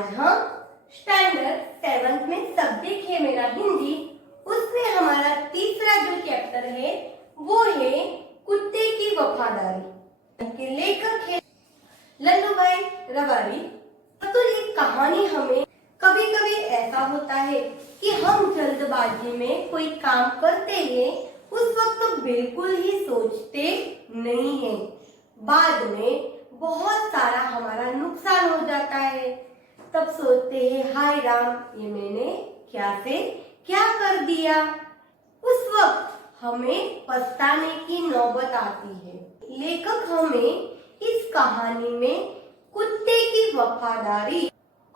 आज हम standard 7th में सब्जेक्ट है मेरा हिंदी, उसमें हमारा तीसरा जो चैप्टर है वो है कुत्ते की वफादारी के लेखक है लल्लू भाई रबारी। तो ये कहानी हमें कभी कभी ऐसा होता है कि हम जल्दबाजी में कोई काम करते हैं, उस वक्त तो बिल्कुल ही सोचते नहीं हैं, बाद में बहुत सारा हमारा नुकसान हो जाता है। तब सोचते हैं हाय राम, ये मैंने क्या से क्या कर दिया। उस वक्त हमें पछताने की नौबत आती है। लेखक हमें इस कहानी में कुत्ते की वफादारी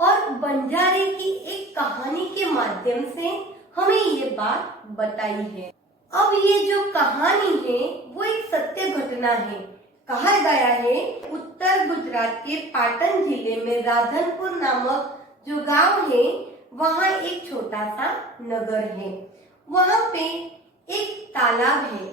और बंजारे की एक कहानी के माध्यम से हमें ये बात बताई है। अब ये जो कहानी है वो एक सत्य घटना है। कहा गया है उत्तर गुजरात के पाटन जिले में राधनपुर नामक जो गांव है, वहाँ एक छोटा सा नगर है। वहाँ पे एक तालाब है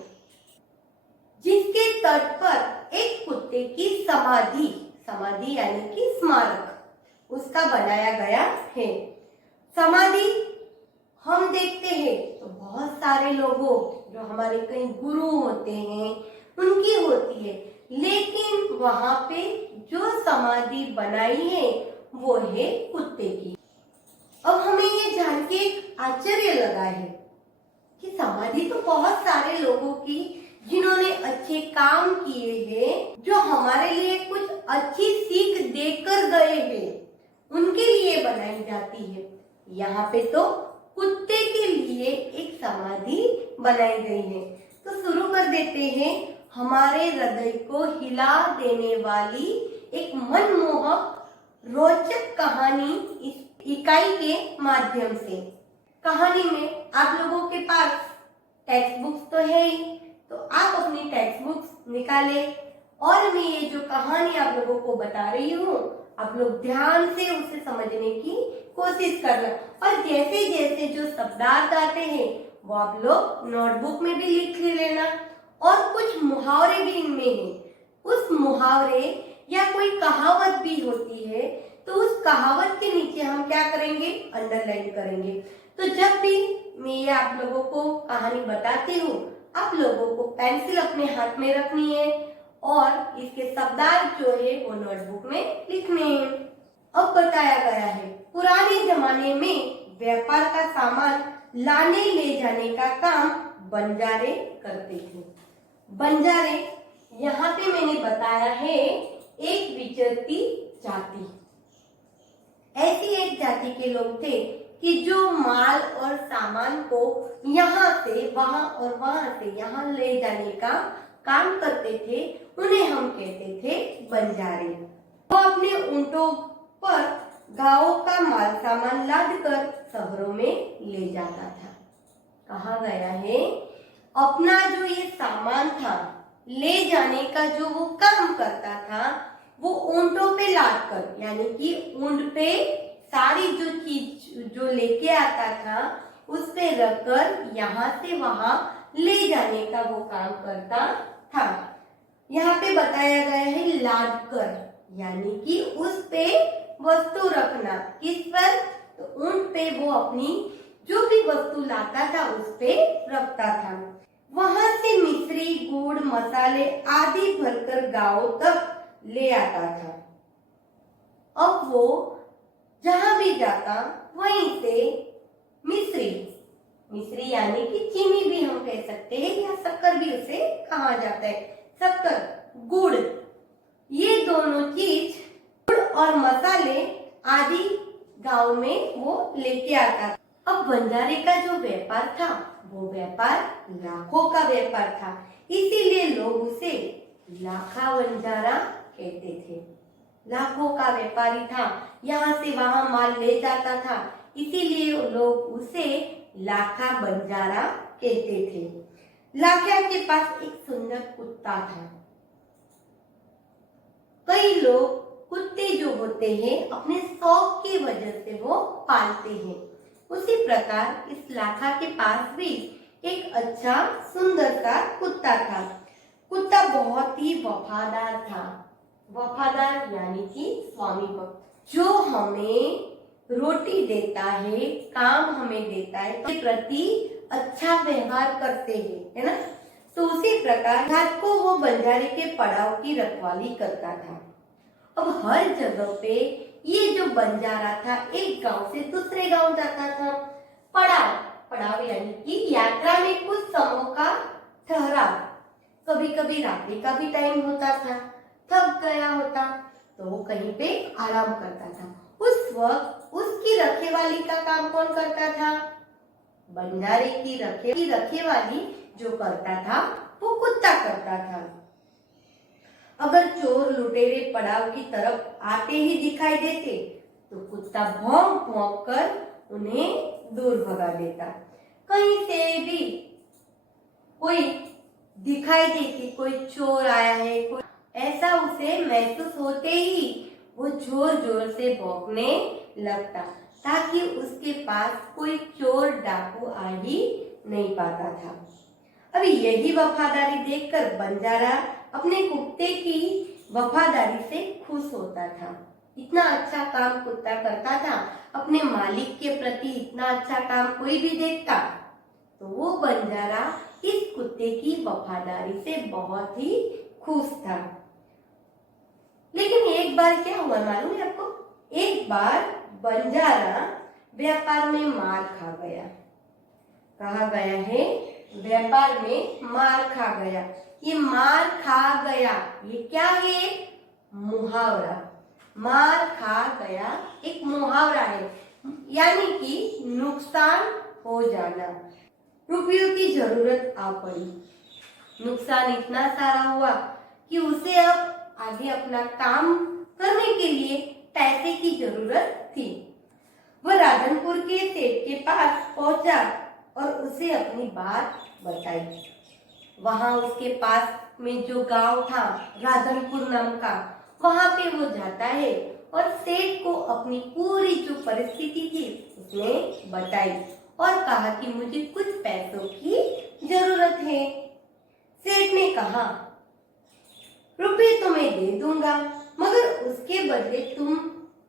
जिसके तट पर एक कुत्ते की समाधि समाधि यानी कि स्मारक उसका बनाया गया है। समाधि हम देखते हैं तो बहुत सारे लोगों जो हमारे कई गुरु होते हैं उनकी होती है, लेकिन वहां पे जो समाधि बनाई है वो है कुत्ते की। अब हमें ये जान के आश्चर्य लगा है कि समाधि तो बहुत सारे लोगों की जिन्होंने अच्छे काम किए हैं, जो हमारे लिए कुछ अच्छी सीख देकर गए हैं, उनके लिए बनाई जाती है। यहाँ पे तो कुत्ते के लिए एक समाधि बनाई गई है। तो शुरू कर देते हैं हमारे हृदय को हिला देने वाली एक मनमोहक रोचक कहानी इस इकाई के माध्यम से। कहानी में आप लोगों के पास टेक्स्ट बुक्स तो है ही, तो आप अपनी टेक्स्ट बुक्स निकालें और मैं ये जो कहानी आप लोगों को बता रही हूँ, आप लोग ध्यान से उसे समझने की कोशिश करना। और जैसे जैसे जो शब्दार्थ आते हैं वो आप लोग नोटबुक में भी लिख लेना। और कुछ मुहावरे भी इनमें हैं। उस मुहावरे या कोई कहावत भी होती है तो उस कहावत के नीचे हम क्या करेंगे, अंडरलाइन करेंगे। तो जब भी मैं ये आप लोगों को कहानी बताती हूँ, आप लोगों को पेंसिल अपने हाथ में रखनी है और इसके शब्दार्थ जो है वो नोटबुक में लिखने हैं। अब बताया गया है पुराने जमाने में व्यापार का सामान लाने ले जाने का काम बंजारे करते थे। बंजारे यहाँ पे मैंने बताया है एक विचरती जाति। ऐसी एक जाति के लोग थे कि जो माल और सामान को यहाँ से वहां और वहां से यहाँ ले जाने का काम करते थे, उन्हें हम कहते थे बंजारे। वो अपने ऊंटों पर गांवों का माल सामान लाद कर शहरों में ले जाता था। कहा गया है अपना जो ये सामान था ले जाने का जो वो काम करता था, वो ऊंटों पे लाद कर, यानी कि ऊंट पे सारी जो चीज जो लेके आता था उस पे रखकर यहाँ से वहां ले जाने का वो काम करता था। यहाँ पे बताया गया है लाद कर, यानी कि उस पे वस्तु रखना। किस पर? तो ऊंट पे वो अपनी जो भी वस्तु लाता था उस पे रखता था। वहां से मिश्री, गुड़, मसाले आदि भरकर गांव तक ले आता था। अब वो जहां भी जाता वहीं से मिश्री यानी कि चीनी भी हम कह सकते हैं या शक्कर भी उसे कहा जाता है, शक्कर, गुड़, ये दोनों चीज, गुड़ और मसाले आदि गांव में वो लेके आता था। अब बंजारे का जो व्यापार था वो व्यापार लाखों का व्यापार था, इसीलिए लोग उसे लाखा बंजारा कहते थे। लाखों का व्यापारी था, यहाँ से वहां माल ले जाता था, इसीलिए लोग उसे लाखा बंजारा कहते थे। लाखा के पास एक सुंदर कुत्ता था। कई लोग कुत्ते जो होते हैं अपने शौक की वजह से वो पालते हैं, उसी प्रकार इस लाखा के पास भी एक अच्छा सुंदर सा कुत्ता था। कुत्ता बहुत ही वफादार था। वफादार यानी कि स्वामी भक्त। जो हमें रोटी देता है, काम हमें देता है, तो प्रति अच्छा व्यवहार करते हैं, है ना। तो उसी प्रकार रात को वो बंजारे के पड़ाव की रखवाली करता था। अब हर जगह पे ये जो बंजारा था एक गांव से दूसरे गांव जाता था। पड़ाव पड़ाव यानी कि यात्रा में कुछ समय का ठहराव। कभी कभी रात्रि का भी टाइम होता था, थक गया होता तो वो कहीं पे आराम करता था। उस वक्त उसकी रखेवाली का काम कौन करता था? बंजारे की रखेवाली जो करता था वो कुत्ता करता था। अगर चोर लुटेरे पड़ाव की तरफ आते ही दिखाई देते तो कुत्ता भौंक भौंक कर उन्हें दूर भगा देता। कहीं से भी कोई दिखाई देती, कोई चोर आया है, कोई ऐसा उसे महसूस होते ही वो जोर जोर से भौंकने लगता, ताकि उसके पास कोई चोर डाकू आ ही नहीं पाता था। अभी यही वफादारी देखकर बंजारा अपने कुत्ते की वफादारी से खुश होता था। इतना अच्छा काम कुत्ता करता था, अपने मालिक के प्रति इतना अच्छा काम कोई भी देखता तो वो बंजारा इस कुत्ते की वफादारी से बहुत ही खुश था। लेकिन एक बार क्या हुआ मालूम है आपको? एक बार बंजारा व्यापार में मार खा गया। कहा गया है व्यापार में मार खा गया। ये मार खा गया ये क्या है? मुहावरा। मार खा गया एक मुहावरा है, यानी कि नुकसान हो जाना। रुपयों की जरूरत आ पड़ी। नुकसान इतना सारा हुआ कि उसे अब आगे अपना काम करने के लिए पैसे की जरूरत थी। वह राधनपुर के सेठ के पास पहुंचा और उसे अपनी बात बताई। वहां उसके पास में जो गांव था राधनपुर नाम का, वहां पे वो जाता है और सेठ को अपनी पूरी जो परिस्थिति थी उसने बताई और कहा कि मुझे कुछ पैसों की जरूरत है। सेठ ने कहा रुपये तो मैं दे दूंगा, मगर उसके बदले तुम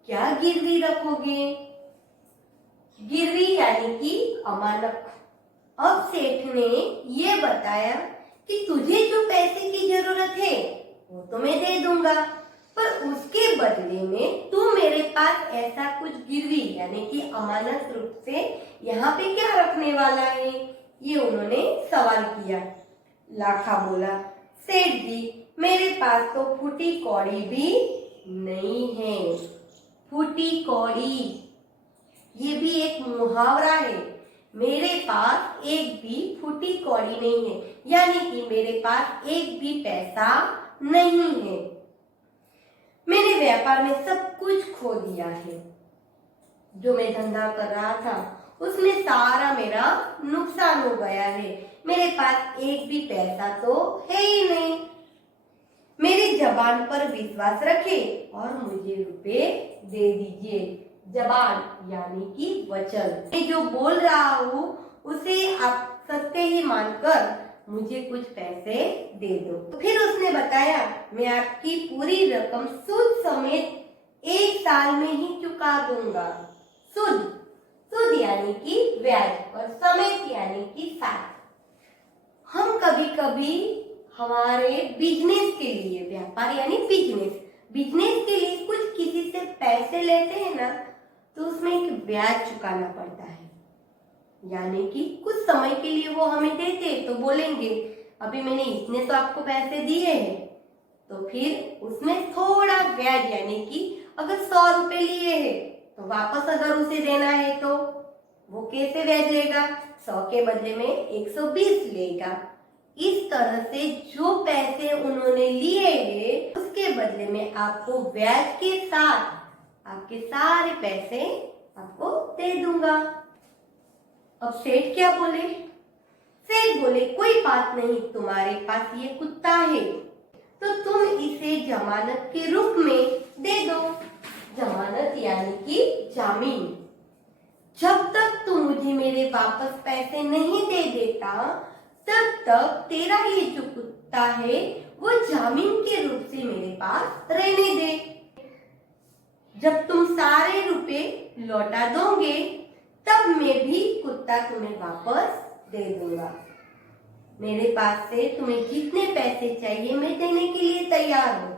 क्या गिरवी रखोगे? गिरवी यानी कि अमानत। अब सेठ ने ये बताया कि तुझे जो पैसे की जरूरत है वो तो मैं दे दूंगा, पर उसके बदले में तू मेरे पास ऐसा कुछ गिरवी यानी कि अमानत रूप से यहाँ पे क्या रखने वाला है? ये उन्होंने सवाल किया। लाखा बोला सेठ जी मेरे पास तो फूटी कौड़ी भी नहीं है। फूटी कौड़ी ये भी एक मुहावरा है। मेरे पास एक भी फूटी कौड़ी नहीं है, यानी कि मेरे पास एक भी पैसा नहीं है। मैंने व्यापार में सब कुछ खो दिया है। जो मैं धंधा कर रहा था उसमें सारा मेरा नुकसान हो गया है। मेरे पास एक भी पैसा तो है ही नहीं। मेरी जबान पर विश्वास रखें और मुझे रुपए दे दीजिए। जबान यानी कि वचन। मैं जो बोल रहा हूँ उसे आप सत्य ही मानकर मुझे कुछ पैसे दे दो। तो फिर उसने बताया मैं आपकी पूरी रकम सूद समेत 1 साल में ही चुका दूंगा। सूद सूद यानी कि ब्याज और समेत यानी कि साथ। हम कभी कभी हमारे बिजनेस के लिए, व्यापार यानी बिजनेस के लिए कुछ किसी से पैसे लेते हैं ना, तो उसमें एक ब्याज चुकाना पड़ता है। यानी कि कुछ समय के लिए वो हमें देते तो बोलेंगे अभी मैंने इतने तो आपको पैसे दिए हैं, तो फिर उसमें थोड़ा ब्याज यानी कि अगर 100 रुपए लिए हैं तो वापस अगर उसे देना है तो वो कैसे ब्याज लेगा? 100 के बदले में 120 लेगा। इस तरह से जो पैसे उन्होंने लिए हैं उसके बदले में आपको ब्याज के साथ आपके सारे पैसे आपको दे दूंगा। अब सेठ क्या बोले? सेठ बोले कोई बात नहीं, तुम्हारे पास ये कुत्ता है तो तुम इसे जमानत के रूप में दे दो। जमानत यानी कि जामीन। जब तक तू मुझे मेरे वापस पैसे नहीं दे देता तब तक तेरा ये जो कुत्ता है वो जामीन के रूप से मेरे पास रहने दे। जब तुम सारे रुपए लौटा दोगे तब मैं भी कुत्ता तुम्हें वापस दे दूंगा। मेरे पास से तुम्हें जितने पैसे चाहिए मैं देने के लिए तैयार हूँ।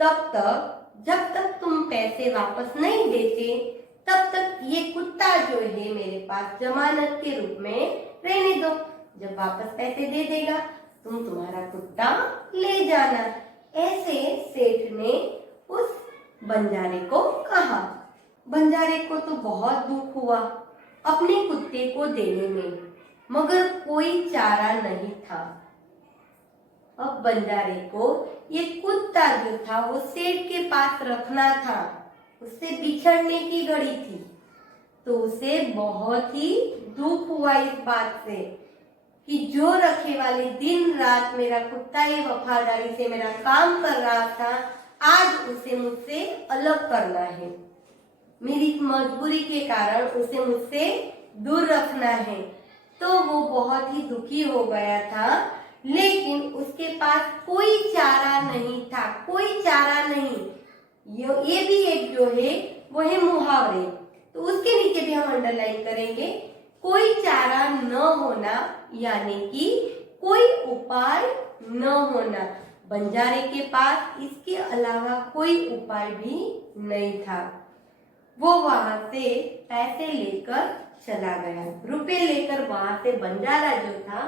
तब तक जब तक तुम पैसे वापस नहीं देते तब तक ये कुत्ता जो है मेरे पास जमानत के रूप में रहने दो। जब वापस पैसे दे देगा तुम तुम्हारा कुत्ता ले जाना। ऐसे सेठ ने उस बंजारे को कहा। बंजारे को तो बहुत दुख हुआ अपने कुत्ते को देने में, मगर कोई चारा नहीं था। अब बंजारे को ये कुत्ता जो था वो सेठ के पास रखना था, उससे बिछड़ने की घड़ी थी। तो उसे बहुत ही दुख हुआ इस बात से कि जो रखे वाले दिन रात मेरा कुत्ता ये वफादारी से मेरा काम कर रहा था, आज उसे मुझसे अलग करना है। मेरी मजबूरी के कारण उसे मुझसे दूर रखना है। तो वो बहुत ही दुखी हो गया था, लेकिन उसके पास कोई चारा नहीं था, कोई चारा नहीं। ये भी एक जो है वो है मुहावरे, तो उसके नीचे भी हम अंडरलाइन करेंगे। कोई चारा न होना यानी कि कोई उपाय न होना। बंजारे के पास इसके अलावा कोई उपाय भी नहीं था। वो वहां से पैसे लेकर चला गया, रुपए लेकर वहां से बंजारा जो था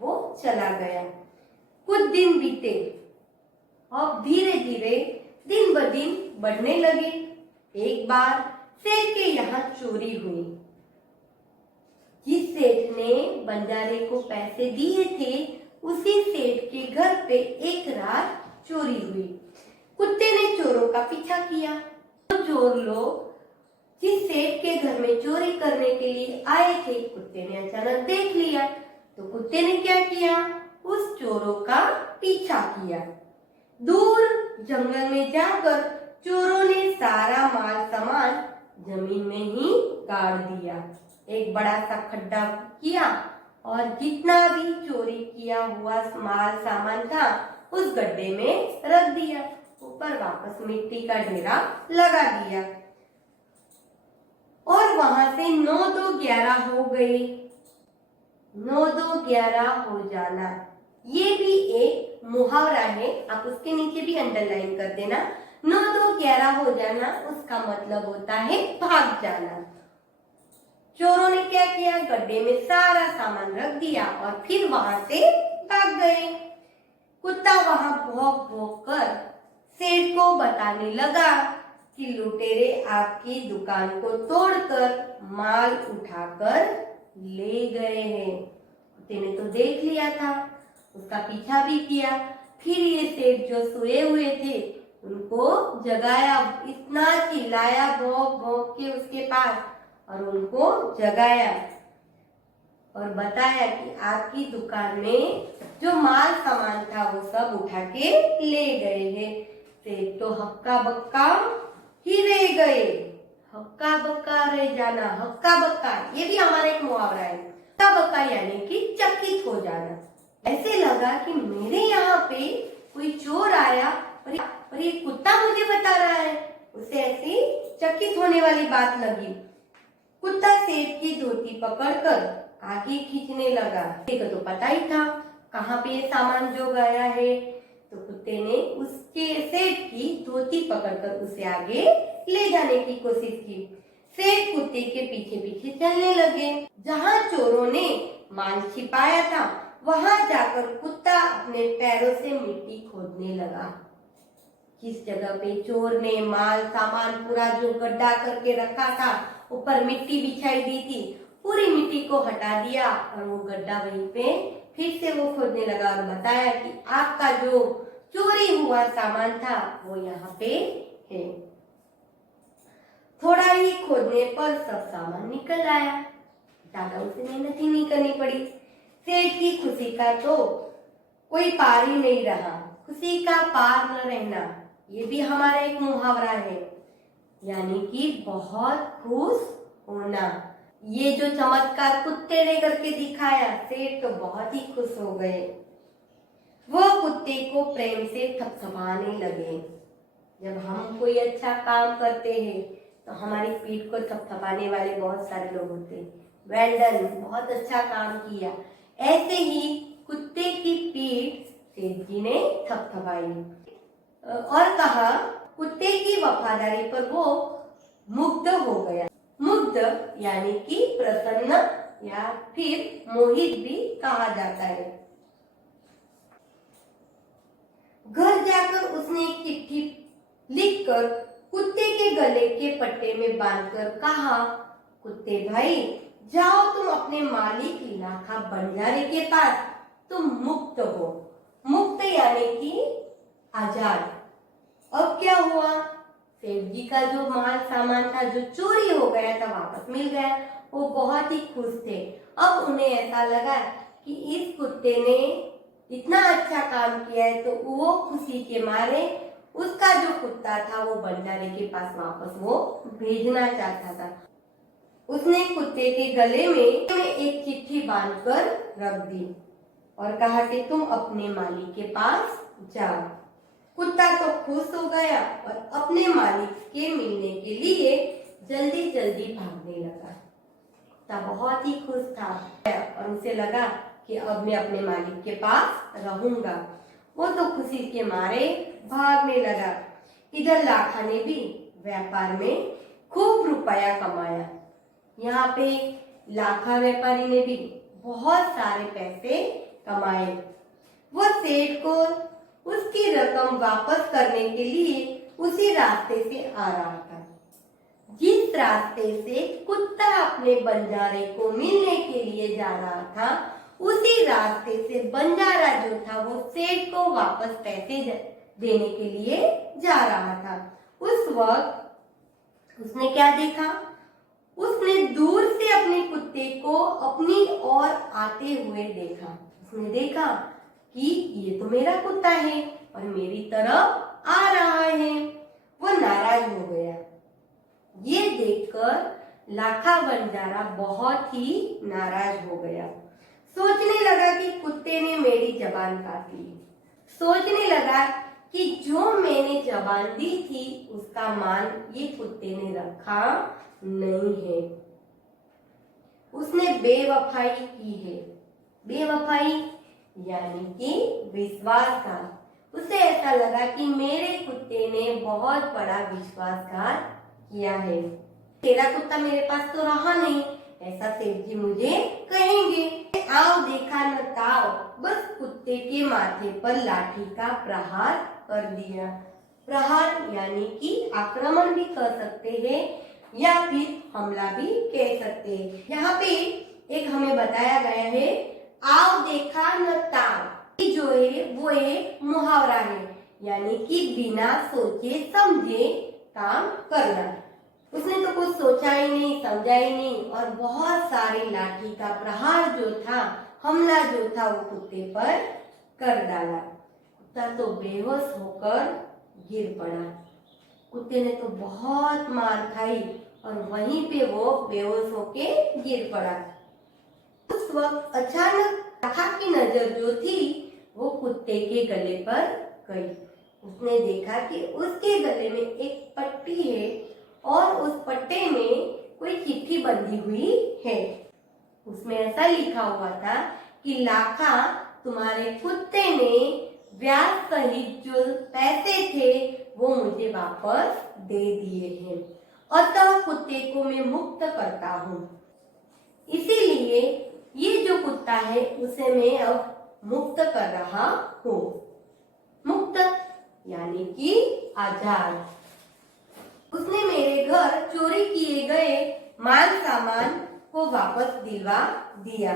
वो चला गया। कुछ दिन बीते, अब धीरे धीरे दिन ब दिन बढ़ने लगे। एक बार सेठ के यहाँ चोरी हुई। जिस सेठ ने बंजारे को पैसे दिए थे उसी सेठ के घर पे एक रात चोरी हुई। कुत्ते ने चोरों का पीछा किया। तो चोर लोग जिस सेठ के घर में चोरी करने के लिए आए थे, कुत्ते ने अचानक देख लिया। तो कुत्ते ने क्या किया, उस चोरों का पीछा किया। दूर जंगल में जाकर चोरों ने सारा माल सामान जमीन में ही गाड़ दिया। एक बड़ा सा खड्डा किया और जितना भी चोरी किया हुआ माल सामान था उस गड्ढे में रख दिया। ऊपर वापस मिट्टी का ढेरा लगा दिया और वहां से 9-2-11 हो गई। 9-2-11 हो जाना ये भी एक मुहावरा है, आप उसके नीचे भी अंडरलाइन कर देना। 9-2-11 हो जाना उसका मतलब होता है भाग जाना। चोरों ने क्या किया, गड्ढे में सारा सामान रख दिया और फिर वहां से भाग गए। कुत्ता वहां भौंक भौंक कर सेठ को बताने लगा कि लुटेरे आपकी दुकान को तोड़कर माल उठाकर ले गए हैं। कुत्ते ने तो देख लिया था, उसका पीछा भी किया। फिर ये सेठ जो सोए हुए थे उनको जगाया, इतना चिल्लाया भौंक भौंक के उसके पास और उनको जगाया और बताया कि आपकी दुकान में जो माल सामान था वो सब उठा के ले गए हैं। सेठ तो हक्का बक्का ही रह गए। हक्का बक्का रह जाना, हक्का बक्का ये भी हमारा एक मुहावरा है। हक्का बक्का यानी कि चकित हो जाना। ऐसे लगा कि मेरे यहाँ पे कोई चोर आया और ये कुत्ता मुझे बता रहा है। उसे ऐसी चकित होने वाली बात लगी। कुत्ता सेठ की धोती पकड़कर आगे खींचने लगा। को तो पता ही था कहाँ पे ये सामान जो गया है, तो कुत्ते ने उसके सेठ की धोती पकड़कर उसे आगे ले जाने की कोशिश की। सेठ कुत्ते के पीछे पीछे चलने लगे। जहाँ चोरों ने माल छिपाया था वहां जाकर कुत्ता अपने पैरों से मिट्टी खोदने लगा। जिस जगह पे चोर ने माल सामान पूरा जो गड्ढा करके रखा था ऊपर मिट्टी बिछाई दी थी, पूरी मिट्टी को हटा दिया और वो गड्ढा वहीं पे फिर से वो खोदने लगा और बताया कि आपका जो चोरी हुआ सामान था वो यहाँ पे है। थोड़ा ही खोदने पर सब सामान निकल आया। ज्यादा उसे मेहनत ही नहीं करनी पड़ी। सेठ की खुशी का तो कोई पार ही नहीं रहा। खुशी का पार न रहना ये भी हमारा एक मुहावरा है, यानी कि बहुत खुश होना। ये जो चमत्कार कुत्ते ने करके दिखाया, सेठ तो बहुत ही खुश हो गए। वो कुत्ते को प्रेम से थपथपाने लगे। जब हम कोई अच्छा काम करते हैं तो हमारी पीठ को थपथपाने वाले बहुत सारे लोग होते हैं। वेल डन, बहुत अच्छा काम किया। ऐसे ही कुत्ते की पीठ सेठ जी ने थपथपाई और कहा कुत्ते की वफादारी पर वो मुग्ध हो गया। मुग्ध यानी कि प्रसन्न या फिर मोहित भी कहा जाता है। घर जाकर उसने एक चिट्ठी लिखकर कुत्ते के गले के पट्टे में बांधकर कहा, कुत्ते भाई जाओ तुम अपने मालिक लाखा बंजारे के पास, तुम मुक्त हो। मुक्त यानी कि आजाद। अब क्या हुआ, सेठ जी का जो माल सामान था जो चोरी हो गया था वापस मिल गया। वो बहुत ही खुश थे। अब उन्हें ऐसा लगा कि इस कुत्ते ने इतना अच्छा काम किया है, तो वो खुशी के मारे उसका जो कुत्ता था वो बंजारे के पास वापस वो भेजना चाहता था। उसने कुत्ते के गले में एक चिट्ठी बांधकर रख दी और कहा कि तुम अपने मालिक के पास जाओ। कुत्ता तो खुश हो गया और अपने मालिक के मिलने के लिए जल्दी जल्दी भागने लगा। कुत्ता बहुत ही खुश था और उसे लगा कि अब मैं अपने मालिक के पास रहूंगा। वो तो खुशी के मारे भागने लगा। इधर लाखा ने भी व्यापार में खूब रुपया कमाया। यहाँ पे लाखा व्यापारी ने भी बहुत सारे पैसे कमाए। वो सेठ को उसकी रकम वापस करने के लिए उसी रास्ते से आ रहा था जिस रास्ते से कुत्ता अपने बंजारे को मिलने के लिए जा रहा था। उसी रास्ते से बंजारा जो था वो सेठ को वापस पैसे देने के लिए जा रहा था। उस वक्त उसने क्या देखा, उसने दूर से अपने कुत्ते को अपनी ओर आते हुए देखा। उसने देखा कि ये तो मेरा कुत्ता है और मेरी तरफ आ रहा है। वो नाराज हो गया। ये देखकर लाखा बंजारा बहुत ही नाराज हो गया। सोचने लगा कि कुत्ते ने मेरी जबान काट ली। सोचने लगा कि जो मैंने जबान दी थी उसका मान ये कुत्ते ने रखा नहीं है। उसने बेवफाई की है। बेवफाई यानी कि विश्वासघात। उसे ऐसा लगा कि मेरे कुत्ते ने बहुत बड़ा विश्वासघात किया है। तेरा कुत्ता मेरे पास तो रहा नहीं, ऐसा सेठ जी मुझे कहेंगे। आओ देखा न ताओ, बस कुत्ते के माथे पर लाठी का प्रहार कर दिया। प्रहार यानी कि आक्रमण भी कर सकते हैं या फिर हमला भी कह सकते हैं। यहाँ पे एक हमें बताया गया है, आओ देखा न ताओ, जो है वो एक मुहावरा है, यानी कि बिना सोचे समझे काम करना। उसने तो कुछ सोचा ही नहीं, समझा ही नहीं और बहुत सारी लाठी का प्रहार जो था, हमला जो था वो कुत्ते पर कर डाला। कुत्ता तो बेहोश होकर गिर पड़ा। कुत्ते ने तो बहुत मार खाई और वहीं पे वो बेहोश होके गिर पड़ा। उस वक्त अचानक लाखा की नजर जो थी वो कुत्ते के गले पर गई। उसने देखा कि उसके गले में एक पट्टी है और उस पट्टे में कोई चिट्ठी बंधी हुई है। उसमें ऐसा लिखा हुआ था कि लाखा, तुम्हारे कुत्ते ने ब्याज सहित जो पैसे थे वो मुझे वापस दे दिए हैं, अतः कुत्ते को मैं मुक्त करता हूँ। इसीलिए ये जो कुत्ता है उसे मैं अब मुक्त कर रहा हूँ। मुक्त यानी कि आजाद। उसने मेरे घर चोरी किए गए माल सामान को वापस दिलवा दिया।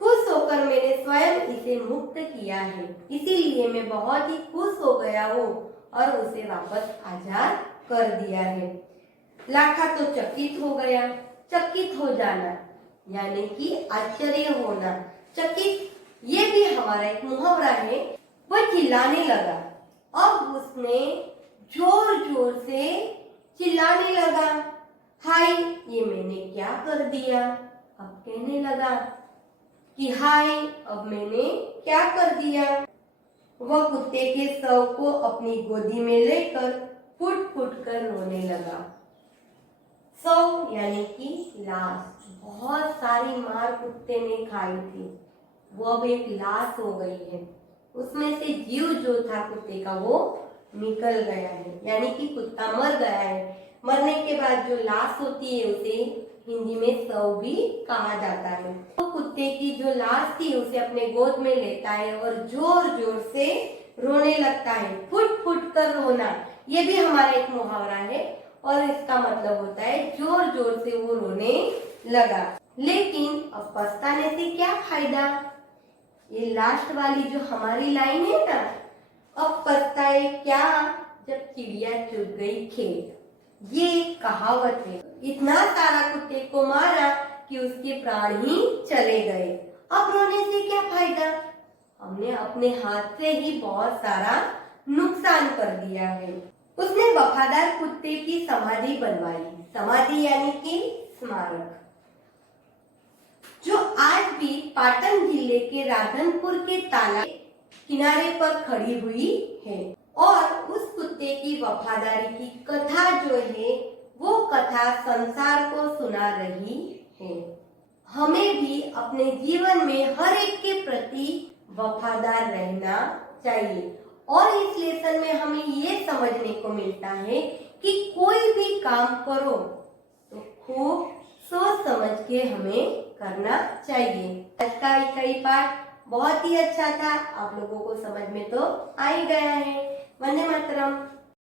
खुश होकर मैंने स्वयं इसे मुक्त किया है, इसीलिए मैं बहुत ही खुश हो गया हूँ और उसे वापस आजाद कर दिया है। लाखा तो चकित हो गया। चकित हो जाना यानी कि आश्चर्य होना। चकित ये भी हमारा एक मुहावरा है। वह चिल्लाने लगा। अब उसने जोर जोर से चिल्लाने लगा, हाय ये मैंने क्या कर दिया। अब कहने लगा कि हाय अब मैंने क्या कर दिया। वह कुत्ते के शव को अपनी गोदी में लेकर फुट फुट कर रोने लगा। सौ यानी कि लाश, बहुत सारी मार कुत्ते ने खाई थी, वो अब एक लाश हो गई है। उसमें से जीव जो था कुत्ते का वो निकल गया है, यानी कि कुत्ता मर गया है। मरने के बाद जो लाश होती है उसे हिंदी में शव भी कहा जाता है। तो कुत्ते की जो लाश थी उसे अपने गोद में लेता है और जोर जोर से रोने लगता है, फुट फुट कर रोना। ये भी हमारा एक मुहावरा है और इसका मतलब होता है जोर जोर से वो रोने लगा। लेकिन अब पछताने से क्या फायदा, ये लास्ट वाली जो हमारी लाइन है ना, अब पछताए क्या जब चिड़िया चुग गई खेत, ये कहावत है। इतना सारा कुत्ते को मारा कि उसके प्राण ही चले गए। अब रोने से क्या फायदा, हमने अपने हाथ से ही बहुत सारा नुकसान कर दिया है। उसने वफादार कुत्ते की समाधि बनवाई, समाधि यानी कि स्मारक, जो आज भी पाटन जिले के राधनपुर के तालाब किनारे पर खड़ी हुई है। और उस कुत्ते की वफादारी की कथा जो है वो कथा संसार को सुना रही है। हमें भी अपने जीवन में हर एक के प्रति वफादार रहना चाहिए। और इस लेसन में हमें ये समझने को मिलता है कि कोई भी काम करो तो खूब सोच समझ के हमें करना चाहिए। आज का कई पाठ बहुत ही अच्छा था, आप लोगों को समझ में तो आ ही गया है। वंदे मातरम।